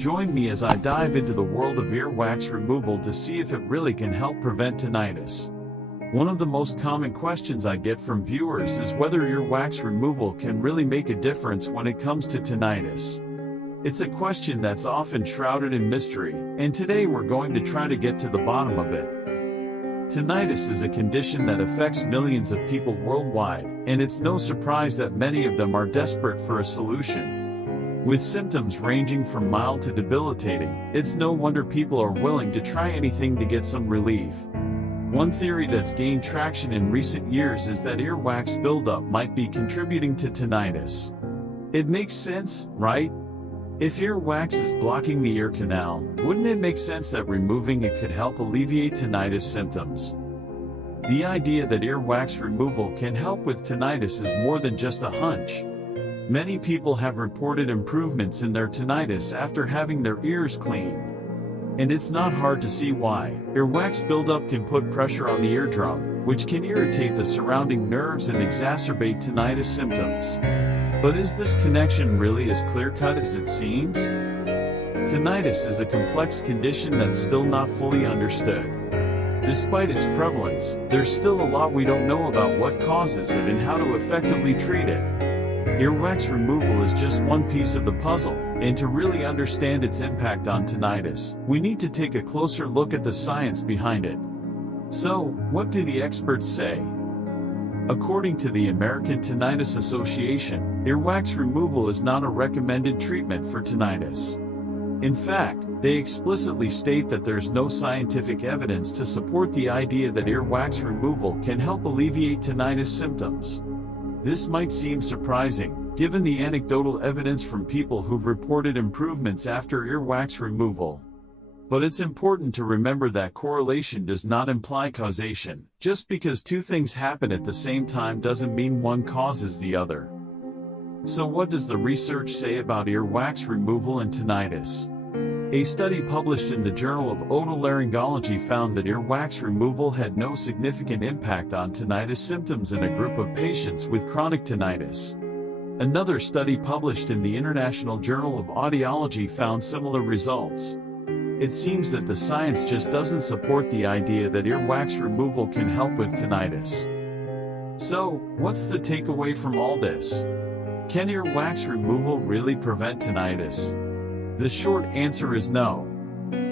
Join me as I dive into the world of earwax removal to see if it really can help prevent tinnitus. One of the most common questions I get from viewers is whether earwax removal can really make a difference when it comes to tinnitus. It's a question that's often shrouded in mystery, and today we're going to try to get to the bottom of it. Tinnitus is a condition that affects millions of people worldwide, and it's no surprise that many of them are desperate for a solution. With symptoms ranging from mild to debilitating, it's no wonder people are willing to try anything to get some relief. One theory that's gained traction in recent years is that earwax buildup might be contributing to tinnitus. It makes sense, right? If earwax is blocking the ear canal, wouldn't it make sense that removing it could help alleviate tinnitus symptoms? The idea that earwax removal can help with tinnitus is more than just a hunch. Many people have reported improvements in their tinnitus after having their ears cleaned. And it's not hard to see why. Earwax buildup can put pressure on the eardrum, which can irritate the surrounding nerves and exacerbate tinnitus symptoms. But is this connection really as clear-cut as it seems? Tinnitus is a complex condition that's still not fully understood. Despite its prevalence, there's still a lot we don't know about what causes it and how to effectively treat it. Earwax removal is just one piece of the puzzle, and to really understand its impact on tinnitus, we need to take a closer look at the science behind it. So, what do the experts say? According to the American Tinnitus Association, earwax removal is not a recommended treatment for tinnitus. In fact, they explicitly state that there's no scientific evidence to support the idea that earwax removal can help alleviate tinnitus symptoms. This might seem surprising, given the anecdotal evidence from people who've reported improvements after earwax removal. But it's important to remember that correlation does not imply causation. Just because two things happen at the same time doesn't mean one causes the other. So what does the research say about earwax removal and tinnitus? A study published in the Journal of Otolaryngology found that earwax removal had no significant impact on tinnitus symptoms in a group of patients with chronic tinnitus. Another study published in the International Journal of Audiology found similar results. It seems that the science just doesn't support the idea that earwax removal can help with tinnitus. So, what's the takeaway from all this? Can earwax removal really prevent tinnitus? The short answer is no.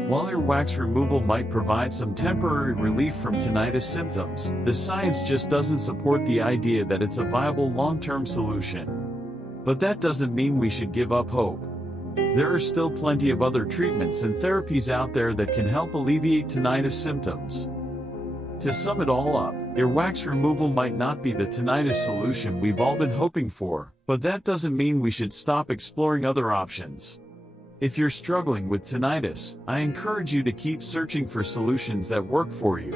While earwax removal might provide some temporary relief from tinnitus symptoms, the science just doesn't support the idea that it's a viable long-term solution. But that doesn't mean we should give up hope. There are still plenty of other treatments and therapies out there that can help alleviate tinnitus symptoms. To sum it all up, earwax removal might not be the tinnitus solution we've all been hoping for, but that doesn't mean we should stop exploring other options. If you're struggling with tinnitus, I encourage you to keep searching for solutions that work for you.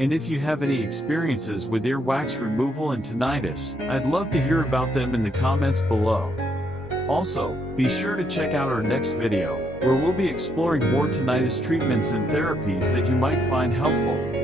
And if you have any experiences with earwax removal and tinnitus, I'd love to hear about them in the comments below. Also, be sure to check out our next video, where we'll be exploring more tinnitus treatments and therapies that you might find helpful.